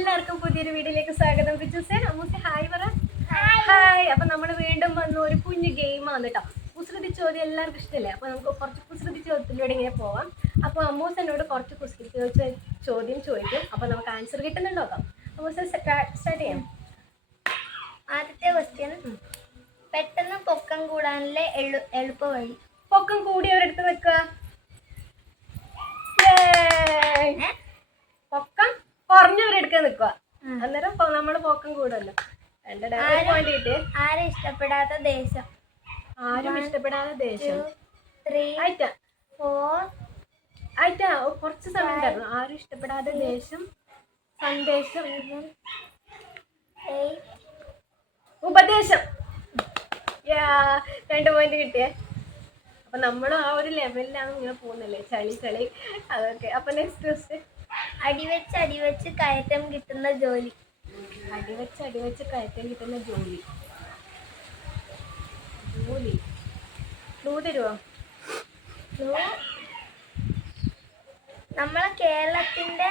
എല്ലാവർക്കും പുതിയൊരു വീഡിയോയിലേക്ക് സ്വാഗതം. ബിജുസേൻ അമ്മൂസെ ഹായ് പറ. ഹായ്. അപ്പൊ നമ്മൾ വീണ്ടും വന്ന ഒരു കുഞ്ഞു ഗെയിമാണ് കേട്ടോ കുസൃതി ചോദ്യം എല്ലാവർക്കും ഇഷ്ടമല്ലേ അപ്പൊ നമുക്ക് കുറച്ച് കുസൃതി ചോദ്യത്തിലൂടെ ഇങ്ങനെ പോവാം. അപ്പൊ എന്നോട് കുറച്ച് കുസൃതി ചോദ്യം ചോദിക്കും. അപ്പൊ നമുക്ക് ആൻസർ കിട്ടുന്നുണ്ടോ അമ്മൂസ് അമ്മൂസ സ്റ്റാർട്ട് ചെയ്യാം. ആദ്യത്തെ ക്വസ്റ്റ്യൻ പെട്ടെന്ന് പൊക്കം കൂടാനുള്ള എളു എളുപ്പ വഴി പൊക്കം കൂടിയവരെടുത്ത് വെക്കുക കുറഞ്ഞവരെടുക്കാൻ നിക്കുക അന്നേരം നമ്മൾ പോക്കം കൂടുമല്ലോ. എന്റെ പോയിന്റ് കിട്ടിയേ. ആരും ഇഷ്ടപ്പെടാത്ത ദേശം. ആരും ഇഷ്ടപ്പെടാത്ത ദേശം. ആയിട്ടാ ഫോർ ആയിട്ടാ കുറച്ച് സമയം ഉണ്ടായിരുന്നു. ആരും ഇഷ്ടപ്പെടാത്ത ദേശം സന്ദേശം. ഉപദേശം. രണ്ട് പോയിന്റ് കിട്ടിയേ. അപ്പൊ നമ്മളും ആ ഒരു ലെവലിലാണ് ഇങ്ങനെ പോകുന്നല്ലേ? ചളി ചളി. അതൊക്കെ. അപ്പൊ നെക്സ്റ്റ് ക്വസ്റ്റ്യൻ അടിവെച്ച് അടിവെച്ച് കയറ്റം കിട്ടുന്ന ജോലി. അടിവെച്ച് അടിവെച്ച് കയറ്റം കിട്ടുന്ന ജോലി. ജോലി. ക്ലൂ തരുമോ ക്ലൂ നമ്മളെ കേരളത്തിന്റെ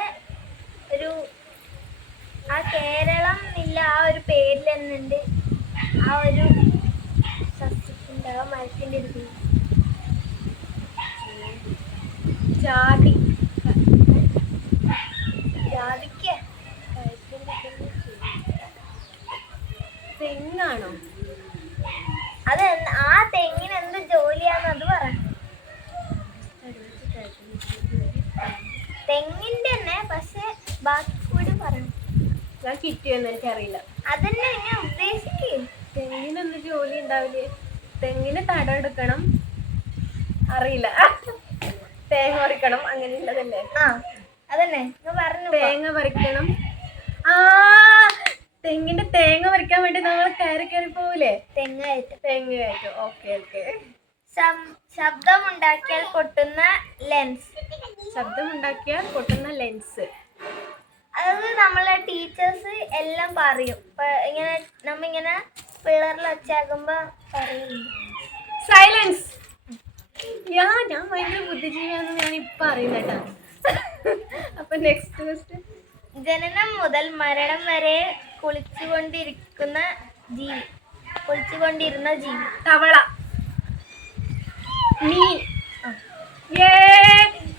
ഒരു ആ കേരളം ഇല്ല ആ ഒരു പേരിൽ എന്നുണ്ട് ആ ഒരു സസ്യത്തിന്റെ ആ മരത്തിന്റെ ഒരു ജാതി ജാതിക്ക് കയറ്റം കിട്ടുന്ന ജോലി തെങ്ങാണോ അത് എന്ത്- ആ തെങ്ങിന് എന്ത് ജോലിയാന്ന് അത് പറ അടിവെച്ച് കയറ്റം കിട്ടുന്ന ജോലി തെങ്ങിന്റെ തന്നെ പക്ഷെ ബാക്കി കൂടി പറയണം. ഞാൻ കിട്ടിയെന്ന് എനിക്കറിയില്ല. അതന്നെ ഞാൻ ഉദ്ദേശിക്കും. തെങ്ങിനൊന്ന് ജോലി ഉണ്ടാവില്ലേ? തെങ്ങിന് തടം എടുക്കണം. അറിയില്ല. തേങ്ങ പറിക്കണം. അങ്ങനെയുള്ളതല്ലേ? ആ അതന്നെ. ഞാൻ പറഞ്ഞു തേങ്ങ പറിക്കണം. ആ തെങ്ങിന്റെ തേങ്ങ പറിക്കാൻ വേണ്ടി നമ്മൾ കയറി കയറി പോവില്ലേ തെങ്ങായിട്ട്. തെങ്ങ കയറ്റും ഓക്കെ ഓക്കെ. ശബ്ദം ഉണ്ടാക്കിയാൽ പൊട്ടുന്ന ലെൻസ് ശബ്ദമുണ്ടാക്കിയാൽ പൊട്ടുന്ന ലെൻസ് അത് നമ്മളെ ടീച്ചേഴ്സ് എല്ലാം പറയും. ഇങ്ങനെ നമ്മ ഇങ്ങനെ പിള്ളേരിൽ ഒച്ചാകുമ്പോ പറയും. സൈലൻസ് യാ ഞാൻ ഭയങ്കര ബുദ്ധിജീവിയാണെന്ന് ഞാൻ ഇപ്പൊ അറിയുന്നേട്ടാ അപ്പൊ നെക്സ്റ്റ് ക്വസ്റ്റ്യൻ ജനനം മുതൽ മരണം വരെ കുളിച്ചുകൊണ്ടിരിക്കുന്ന ജീവി കുളിച്ചുകൊണ്ടിരുന്ന ജീവി തവള. ഏ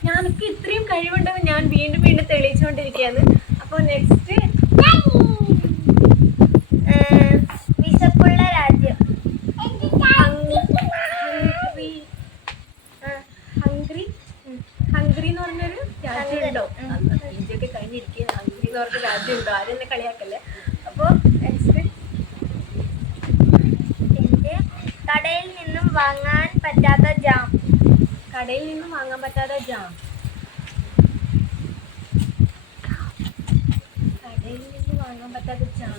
ഞാനൊക്കെ ഇത്രയും കഴിവുണ്ടെന്ന് ഞാൻ വീണ്ടും വീണ്ടും തെളിയിച്ചുകൊണ്ടിരിക്കുകയാണ്. അപ്പോൾ നെക്സ്റ്റ് വിശപ്പുള്ള രാജ്യം. ഹംഗ്രി. ഹംഗ്രി. ഹംഗ്രി എന്ന് പറഞ്ഞൊരു രാജ്യമുണ്ടോ? ഇന്ത്യയൊക്കെ കഴിഞ്ഞിരിക്കുന്ന ഹംഗ്രി എന്ന് പറഞ്ഞ രാജ്യമുണ്ടോ? ആരും എന്നെ കളിയാക്കല്ലേ അപ്പോൾ നെക്സ്റ്റ് പിന്നെ വാങ്ങാൻ പറ്റാത്ത ജാം. കടയിൽ നിന്നും വാങ്ങാൻ പറ്റാത്ത ജാം. കടയിൽ നിന്ന് വാങ്ങാൻ പറ്റാത്ത ജാം.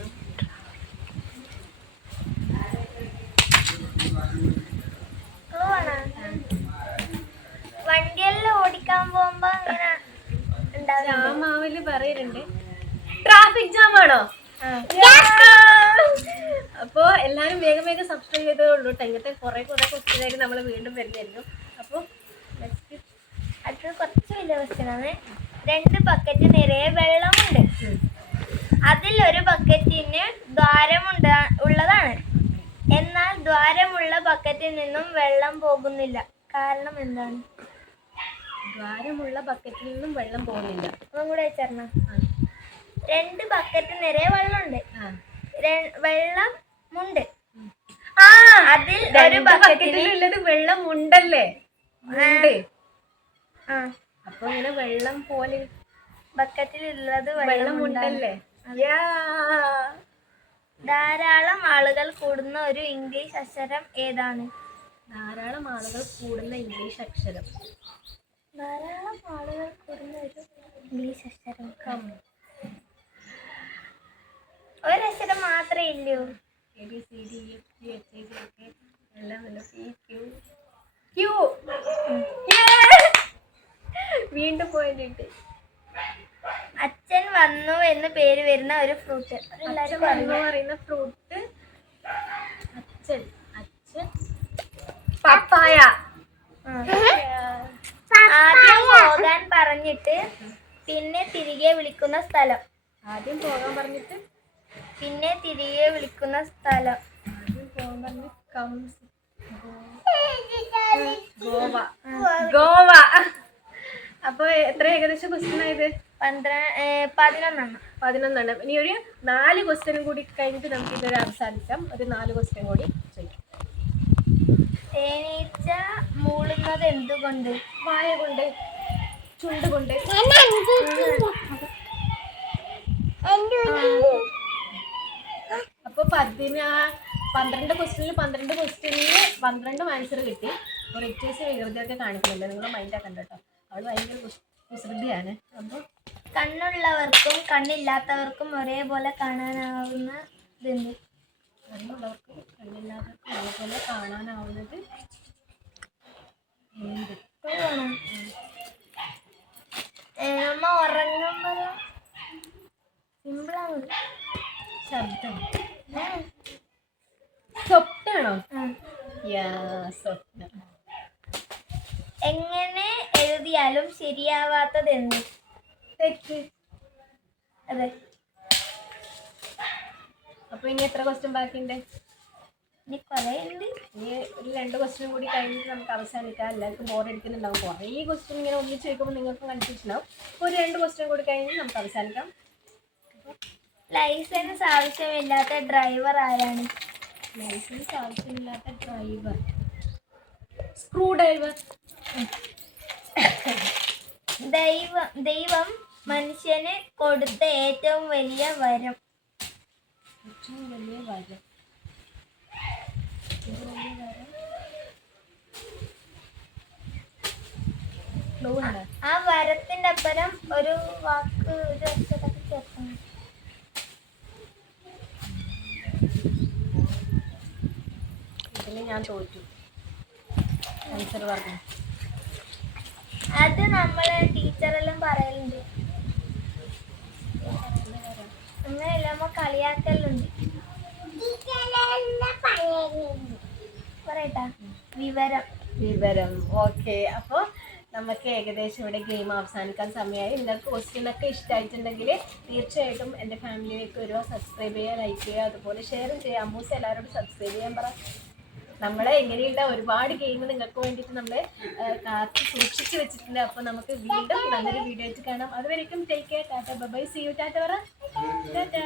വണ്ടിയെല്ലാം ഓടിക്കാൻ പോകുമ്പോ ഉണ്ടാവും ജാമാവിൽ പറയുന്നുണ്ട് ട്രാഫിക് ജാം ആണോ അപ്പോ എല്ലാവരും വേഗം വേഗം സബ്സ്ക്രൈബ് ചെയ്തോളൂ കേട്ടോ ഇങ്ങനത്തെ കുറേ കുറെ ക്വസ്റ്റ്യനായിട്ട് നമ്മൾ വീണ്ടും വരുന്നതായിരിക്കും. അപ്പോൾ നെക്സ്റ്റ് അത് കുറച്ച് വലിയ ക്വസ്റ്റനാണ് രണ്ട് ബക്കറ്റ് നിറയെ വെള്ളമുണ്ട്. അതിൽ ഒരു ബക്കറ്റിന് ദ്വാരമുണ്ട് ഉള്ളതാണ്. എന്നാൽ ദ്വാരമുള്ള ബക്കറ്റിൽ നിന്നും വെള്ളം പോകുന്നില്ല. കാരണം എന്താണ്? ദ്വാരമുള്ള ബക്കറ്റിൽ നിന്നും വെള്ളം പോകുന്നില്ല. ഒന്നും കൂടെ വെച്ചറിഞ്ഞ രണ്ട് ബക്കറ്റ് നിറയെ വെള്ളമുണ്ട്. ആ. വെള്ളമുണ്ട് ആ അതിൽ ഒരു ബക്കറ്റിൽ ബക്കറ്റിലുള്ളത് വെള്ളം ഉണ്ടല്ലേ ഉണ്ട് ആ. അപ്പൊ ഇങ്ങനെ വെള്ളം പോലെ ബക്കറ്റിലുള്ളത് വെള്ളം ഉണ്ടല്ലേ യാ. ധാരാളം ആളുകൾ കൂടുന്ന ഒരു ഇംഗ്ലീഷ് അക്ഷരം ഏതാണ്? ധാരാളം ആളുകൾ കൂടുന്ന ഇംഗ്ലീഷ് അക്ഷരം. ധാരാളം ആളുകൾ കൂടുന്ന ഒരു ഇംഗ്ലീഷ് അക്ഷരം. കം. ഒരു അക്ഷരം മാത്രമേ ഇല്ലൂ A B C D F G H I J K എല്ലാം ഉണ്ട് പി ക്യൂ ക്യൂ വീണ്ടും പോയിന്റ് കിട്ടി അച്ഛൻ വന്നു എന്ന് പേര് വരുന്ന ഒരു ഫ്രൂട്ട് അച്ഛൻ വന്നു പറയുന്ന ഫ്രൂട്ട് അച്ഛൻ അച്ഛൻ. പപ്പായ. ആദ്യം പോകാൻ പറഞ്ഞിട്ട് പിന്നെ തിരികെ വിളിക്കുന്ന സ്ഥലം. ആദ്യം പോകാൻ പറഞ്ഞിട്ട് പിന്നെ തിരികെ വിളിക്കുന്ന സ്ഥലം. ഗോവ. ഗോവ അപ്പൊ എത്ര ഏകദേശം ക്വസ്റ്റ്യൻ ആയത് പതിനൊന്നെണ്ണം പതിനൊന്നെണ്ണം ഇനി ഒരു നാല് ക്വസ്റ്റ്യനും കൂടി കഴിഞ്ഞിട്ട് നമുക്ക് ഇതൊരു അവസാനിക്കാം. ഒരു നാല് ക്വസ്റ്റ്യൻ കൂടി ചോദിക്കാം. തേനീച്ച മൂളുന്നത് എന്തുകൊണ്ട്? വായ കൊണ്ട് ചുണ്ട് കൊണ്ട് അപ്പൊ പതിന പന്ത്രണ്ട് ക്വസ്റ്റ്യനിൽ പന്ത്രണ്ട് ക്വസ്റ്റ്യനിൽ പന്ത്രണ്ടും ആൻസർ കിട്ടി. റിറ്റേഴ്സ് വികൃതിയൊക്കെ കാണിക്കുന്നുണ്ട്. നിങ്ങൾ മൈൻഡ് ആക്കണ്ട കേട്ടോ അവൾ ഭയങ്കര കുസ്- കുസൃതിയാണ്. അപ്പോൾ കണ്ണുള്ളവർക്കും കണ്ണില്ലാത്തവർക്കും ഒരേപോലെ കാണാനാവുന്ന ഇതുണ്ട്. കണ്ണുള്ളവർക്കും കണ്ണില്ലാത്തവർക്കും ഒരേപോലെ കാണാനാവുന്നത് നമ്മ ഉറങ്ങുമ്പോൾ സിമ്പിളാണ്? ശബ്ദം. സ്വപ്നാണോ? യാ സ്വപ്നം. എങ്ങനെ എഴുതിയാലും ശരിയാവാത്തത് എന്ത് തെറ്റ്. അതെ. അപ്പൊ ഇനി എത്ര ക്വസ്റ്റ്യൻ ബാക്കിയുണ്ട്? ഇനി കുറേ ഉണ്ട്. ഇനി ഒരു രണ്ട് ക്വസ്റ്റ്യൻ കൂടി കഴിഞ്ഞിട്ട് നമുക്ക് അവസാനിക്കാം. എല്ലാവർക്കും ബോർ അടിക്കുന്നുണ്ടാവും. കുറേ ക്വസ്റ്റ്യൻ ഇങ്ങനെ ഒന്നിച്ച് ചോദിക്കുമ്പോൾ നിങ്ങൾക്ക് കൺഫ്യൂഷൻ ആവും. ഒരു രണ്ട് ക്വസ്റ്റ്യൻ കൂടി കഴിഞ്ഞ് നമുക്ക് അവസാനിക്കാം. ലൈസൻസ് ആവശ്യമില്ലാത്ത ഡ്രൈവർ ആരാണ്? ലൈസൻസ് ആവശ്യമില്ലാത്ത ഡ്രൈവർ. Screw driver. ദൈവം ദൈവം മനുഷ്യന് കൊടുത്ത ഏറ്റവും വലിയ വരം. ഏറ്റവും വലിയ വരം? ആ വരത്തിന്റെ അപ്പുറം ഒരു വാക്ക് ഒരു അക്ഷരത്തിൽ ചേർക്കണം. ഞാൻ ചോദിച്ചു ആൻസർ പറഞ്ഞു. അത് നമ്മളെ ടീച്ചറെല്ലാം പറയലുണ്ട്. അങ്ങനെയല്ല നമ്മ കളിയാക്കലുണ്ട്. പറയട്ടാ. വിവരം. വിവരം. ഓക്കെ അപ്പോൾ നമുക്ക് ഏകദേശം ഇവിടെ ഗെയിം അവസാനിക്കാൻ സമയമായി. നിങ്ങൾക്ക് ക്വസ്റ്റ്യൻ ഒക്കെ ഇഷ്ടമായിട്ടുണ്ടെങ്കിൽ തീർച്ചയായിട്ടും എന്റെ ഫാമിലിയിലേക്ക് വരിക. സബ്സ്ക്രൈബ് ചെയ്യുക ലൈക്ക് ചെയ്യുക അതുപോലെ ഷെയറും ചെയ്യുക. അമ്മൂസ് എല്ലാവരോടും സബ്സ്ക്രൈബ് ചെയ്യാൻ പറ. നമ്മളെ ഇങ്ങനെയുള്ള ഒരുപാട് ഗെയിം നിങ്ങൾക്ക് വേണ്ടിയിട്ട് നമ്മൾ കാത്ത് സൂക്ഷിച്ച് വെച്ചിട്ടുണ്ട്. അപ്പോൾ നമുക്ക് വീണ്ടും നല്ലൊരു വീഡിയോ ആയിട്ട് കാണാം. അതുവരേക്കും take care tata bye see you tata പറ ടാറ്റ